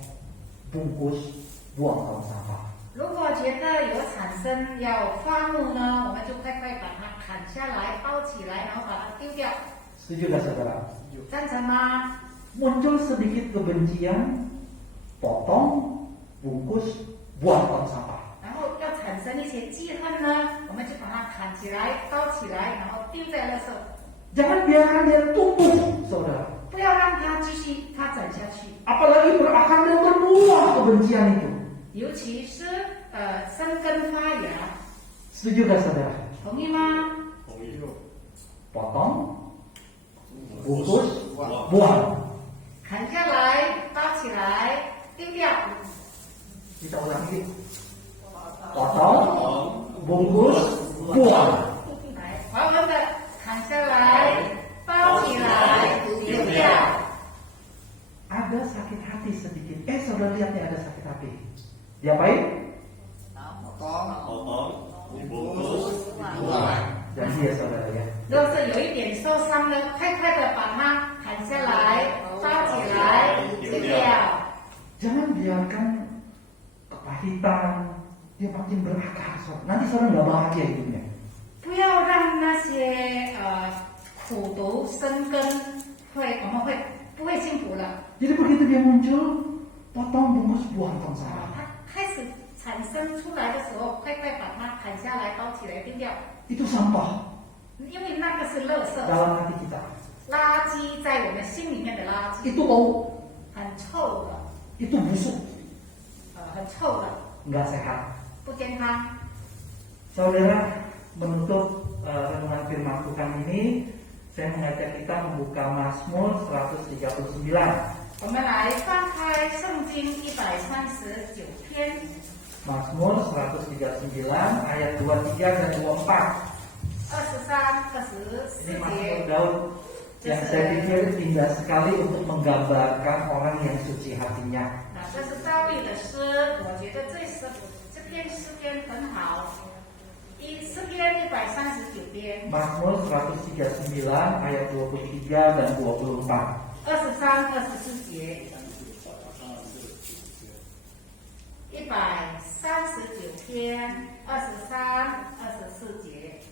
bungkus, buang tong sampah. 如果觉得有产生要发怒呢，我们就快快把它砍下来，包起来，然后把它丢掉。 Setuju gak saudara? 赞成吗？ Muncul sedikit kebencian, potong, bungkus, buang tong sampah. 然后要产生一些记恨呢，我们就把它砍起来、包起来，然后丢在垃圾， Jangan biarkan dia tumbuh, saudara. 不要让它继续发展下去。 Apalagi berakar dan berbuah kebencian itu. 尤其是生根发芽， Setuju gak saudara? 同意吗？ Potong, bungkus, buang. 砍下来、包起来、丢掉。 Kita ulangi. Potong, bungkus, buang. 来，缓缓的砍下来、包起来、丢掉。 Ada sakit hati sedikit. Saudara lihat nih ada sakit hati. Diapain? Potong, bungkus, buang. Janji ya saudara ya. 如果是有一点受伤的，快快的把它砍下来、包起来、丢掉。 Jangan biarkan kepahitan dia makin berakar. Nanti saudara nggak bahagia hidupnya. 不要让那些苦毒生根，我们会不会幸福了？ Jadi begitu dia muncul, potong, bungkus, buang tong sampah. 它开始产生出来的时候，快快把它砍下来、包起来、丢掉， Itu sampah 因为那个是垃圾， dalam hati kita. 垃圾在我们心里面的垃圾， Itu bau, 很臭的， itu busuk, 很臭的， nggak sehat. 不健康。 Saudara, menutup renungan firman Tuhan ini, saya mengajak kita membuka Mazmur 139. 我们来翻开圣经139篇， Mazmur 139 ayat 23 dan 24. 23、24 Ini Mazmur 节。 Daud yang saya pikir indah sekali untuk menggambarkan orang yang suci hatinya. 那这是大卫的诗，我觉得这篇诗篇很好。诗篇139篇， Mazmur 139 ayat 23 dan 24. 23、24节。139篇23、24节。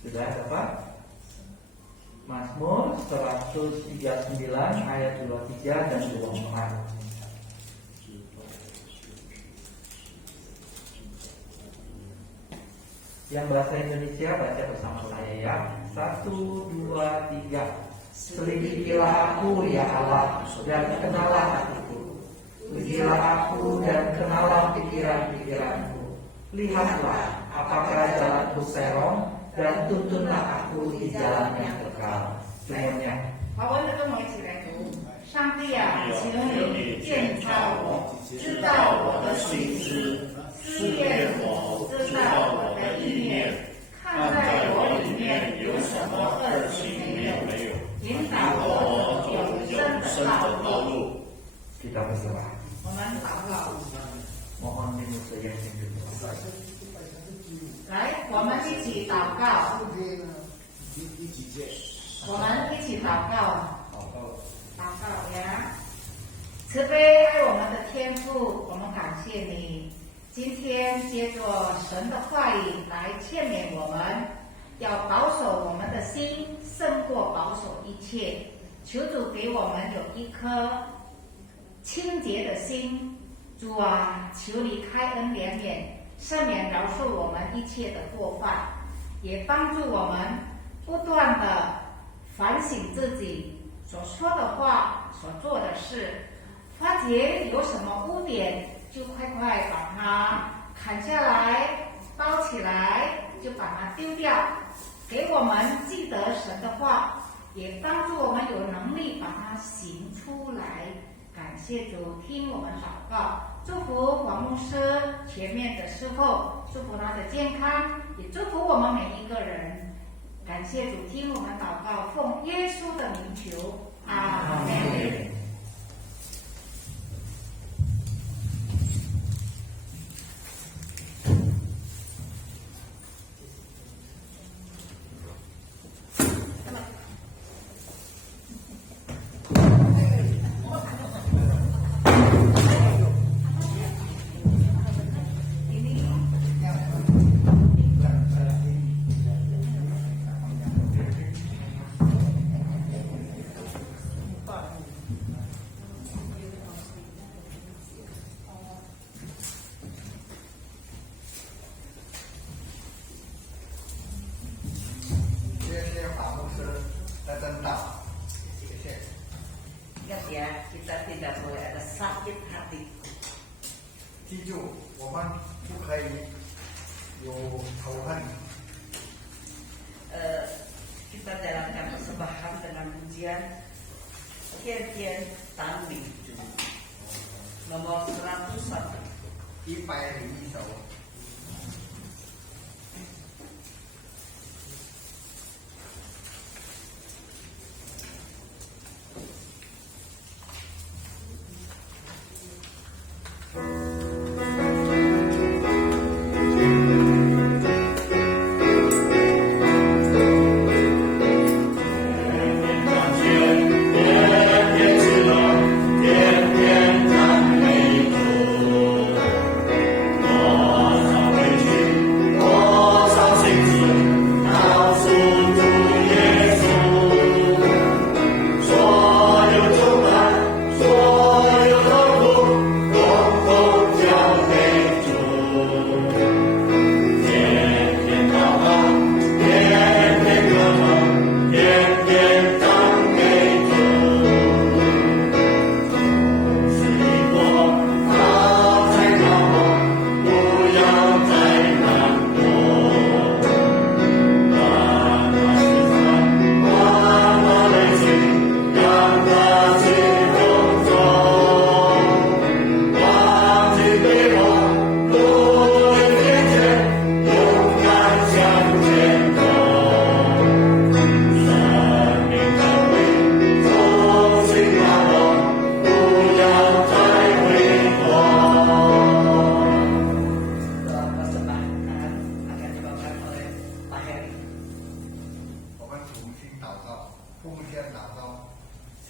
Sudah dapat? Mazmur 139 ayat 23 dan 24. Yang bahasa Indonesia baca bersama saya ya. 1, 2, 3. Selidikilah aku ya Allah, dan kenalah hatiku. Ujilah aku dan kenalah pikiran-pikiranku. Lihatlah apakah jalanku serong, dan tuntunlah aku di jalan yang kekal. Semuanya. 好，我们跟我一起来读。上帝啊，求你建造我，知道我的心思，思验我，知道我的意念，看在我里面有什么恶行没有，引导我走永生的道路。 Kita berdoa. 我们祷告， Mohon dimuliakan yang kedua. 来，我们一起祷告，我们一起祷告。 祷告呀！慈悲爱我们的天父，我们感谢你，今天借着神的话语来劝勉我们，要保守我们的心胜过保守一切。求主给我们有一颗清洁的心，主啊，求你开恩怜悯，赦免饶恕我们一切的过犯，也帮助我们不断的反省自己。 所说的话，所做的事，发觉有什么污点，就快快把它砍下来，包起来，就把它丢掉。给我们记得神的话，也帮助我们有能力把它行出来。感谢主，听我们祷告，祝福黄牧师全面的侍奉，祝福他的健康，也祝福我们每一个人。 感谢主，听我们祷告，奉耶稣的名求，阿门。 Ingat ya, kita tidak boleh ada sakit hati. 记住，我们不可以有仇恨。 Kita jalankan persembahan dengan pujian Tian Tangling nomor 101. 101首。 天天赞美主。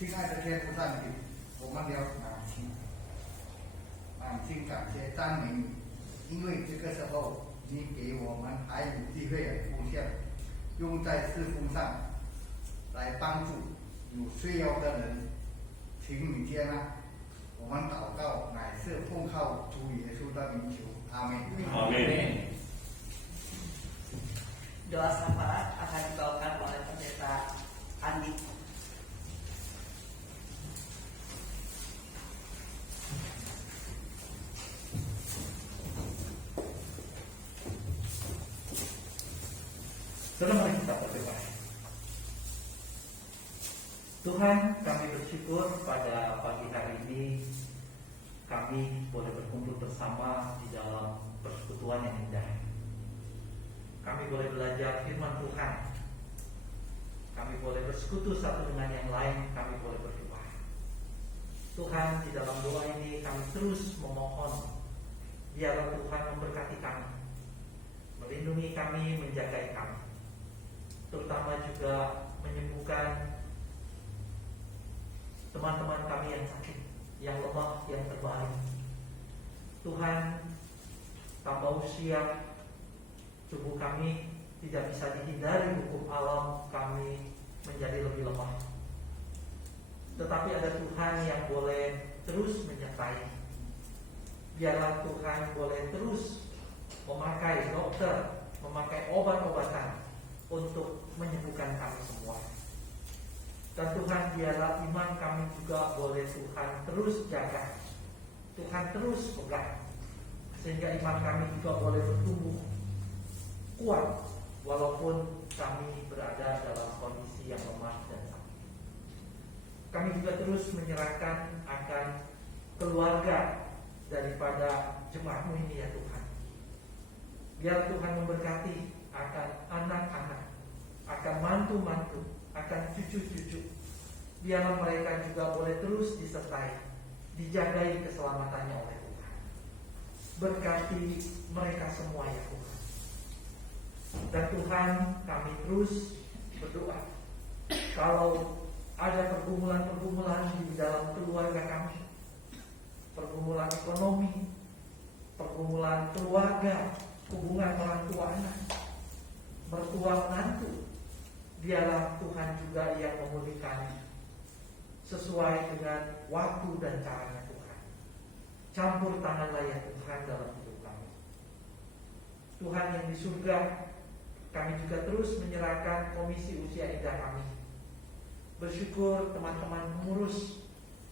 亲爱的天父上帝，我们要满心感谢赞美你，因为这个时候你给我们还有机会奉献，用在侍奉上来帮助有需要的人，请你接纳。我们祷告乃是奉靠主耶稣的名求，阿门。 Amin. Doa syafaat akan dibawakan oleh pendeta Andi. Saudara, mari kita berdoa. Tuhan, kami bersyukur pada pagi hari ini kami boleh berkumpul bersama di dalam persekutuan yang indah. Kami boleh belajar firman Tuhan. Kami boleh bersekutu satu dengan yang lain. Kami boleh berdoa. Tuhan, di dalam doa ini kami terus memohon, biarlah Tuhan memberkati kami, melindungi kami, menjaga kami, terutama juga menyembuhkan teman-teman kami yang sakit, yang lemah, yang terbalik. Tuhan, tambah usia, tubuh kami tidak bisa dihindari hukum alam, kami menjadi lebih lemah. Tetapi ada Tuhan yang boleh terus menyertai. Biarlah Tuhan boleh terus memakai dokter, memakai obat-obatan untuk menyembuhkan kami semua. Dan Tuhan, biarlah iman kami juga boleh Tuhan terus jaga, Tuhan terus pegang, sehingga iman kami juga boleh bertumbuh kuat walaupun kami berada dalam kondisi yang lemah dan sakit. Kami juga terus menyerahkan akan keluarga daripada jemaat-Mu ini ya Tuhan. Biar Tuhan memberkati akan anak-anak, akan mantu-mantu, akan cucu-cucu. Biarlah mereka juga boleh terus disertai, dijagai keselamatannya oleh Tuhan. Berkati mereka semua ya Tuhan. Dan Tuhan, kami terus berdoa, kalau ada pergumulan-pergumulan di dalam keluarga kami, pergumulan ekonomi, pergumulan keluarga, hubungan orang tua anak, mertua menantu, biarlah Tuhan juga yang memulihkan sesuai dengan waktu dan caranya Tuhan. Campur tanganlah ya Tuhan dalam hidup kami. Tuhan yang di surga, kami juga terus menyerahkan komisi usia indah kami. Bersyukur teman-teman pengurus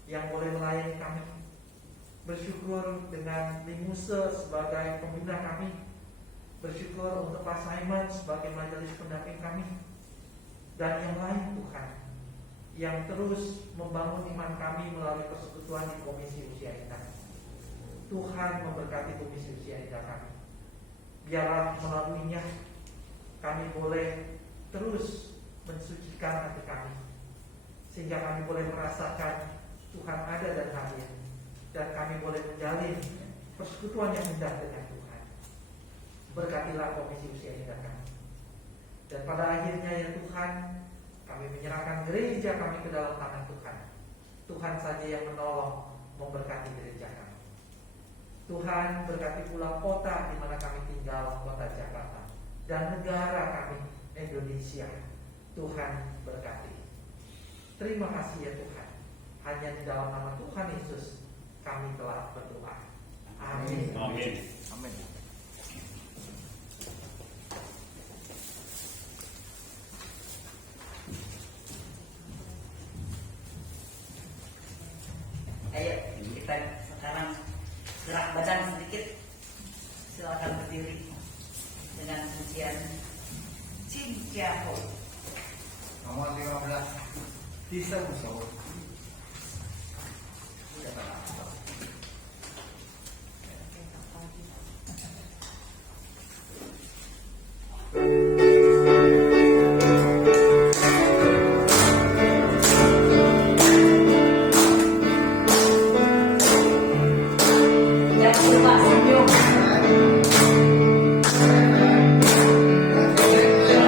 yang boleh melayani kami. Bersyukur dengan Limuse sebagai pembina kami. Bersyukur untuk Pak Simon sebagai majelis pendamping kami. Dan yang lain Tuhan, yang terus membangun iman kami melalui persekutuan di komisi usia indah. Tuhan memberkati komisi usia indah kami. Biarlah melaluinya kami boleh terus mensucikan hati kami, sehingga kami boleh merasakan Tuhan ada dan hadir, dan kami boleh menjalin persekutuan yang indah dengan Tuhan. Berkatilah komisi usia indah kami. Dan pada akhirnya ya Tuhan, kami menyerahkan gereja kami ke dalam tangan Tuhan. Tuhan saja yang menolong, memberkati gereja kami. Tuhan berkati pula kota di mana kami tinggal, kota Jakarta, dan negara kami, Indonesia. Tuhan berkati. Terima kasih ya Tuhan. Hanya di dalam nama Tuhan Yesus kami telah berdoa. Amin. Amin. Amin. Ayo kita sekarang gerak badan sedikit. Silakan berdiri dengan pujian Cincaho. Nomor 15, 第15首。 Jangan lupa senyum. Cinta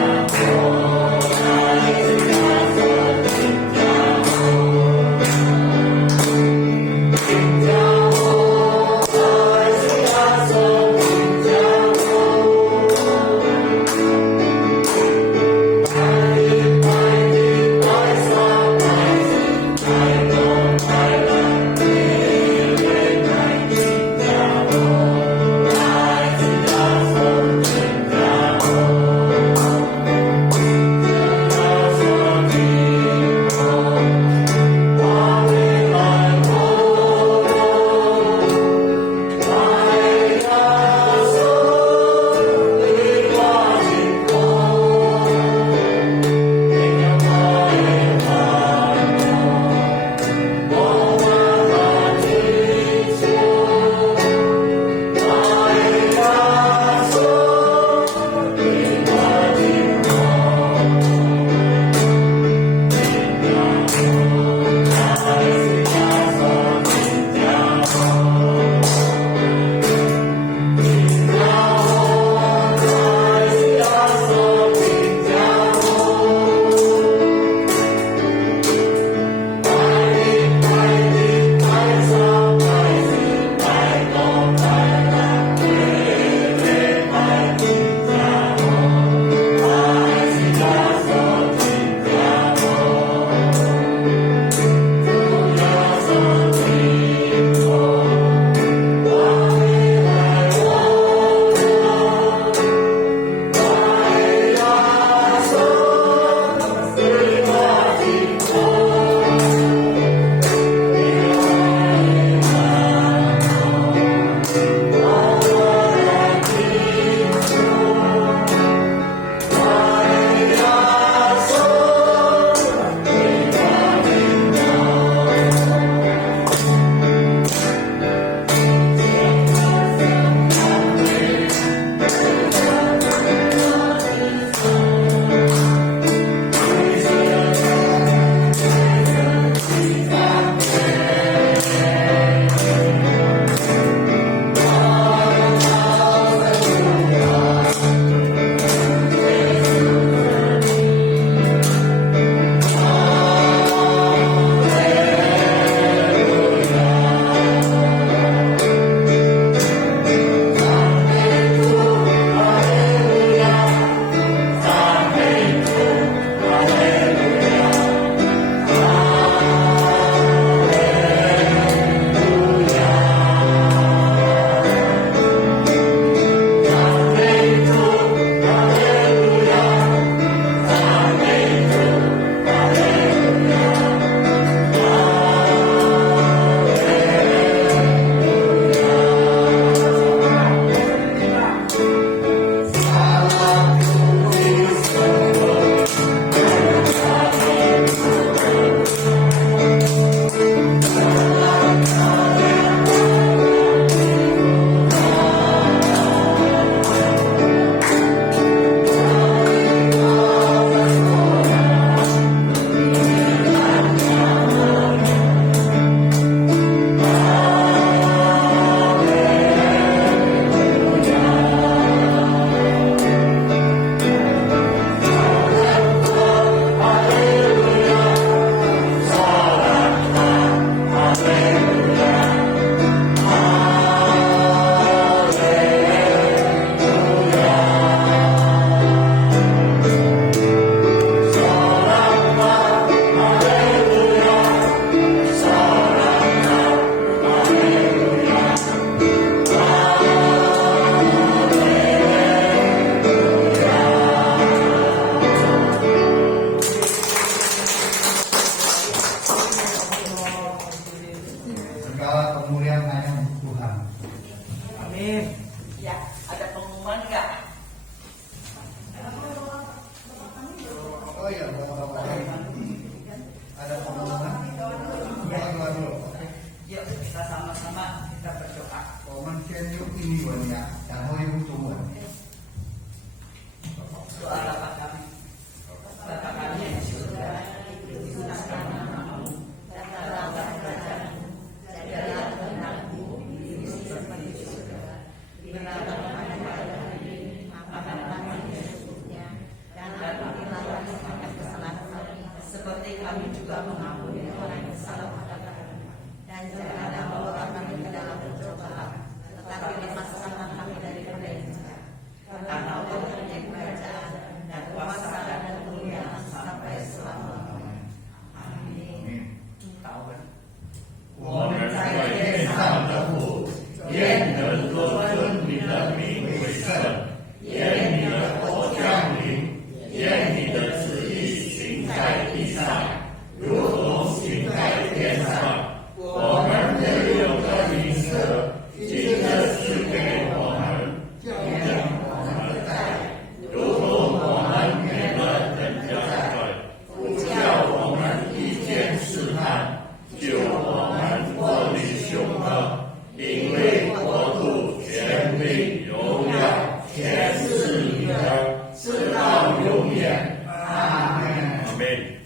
Amin.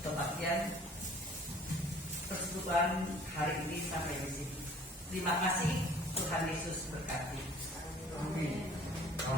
Kebaktian persekutuan hari ini sampai di sini. Terima kasih, Tuhan Yesus berkati.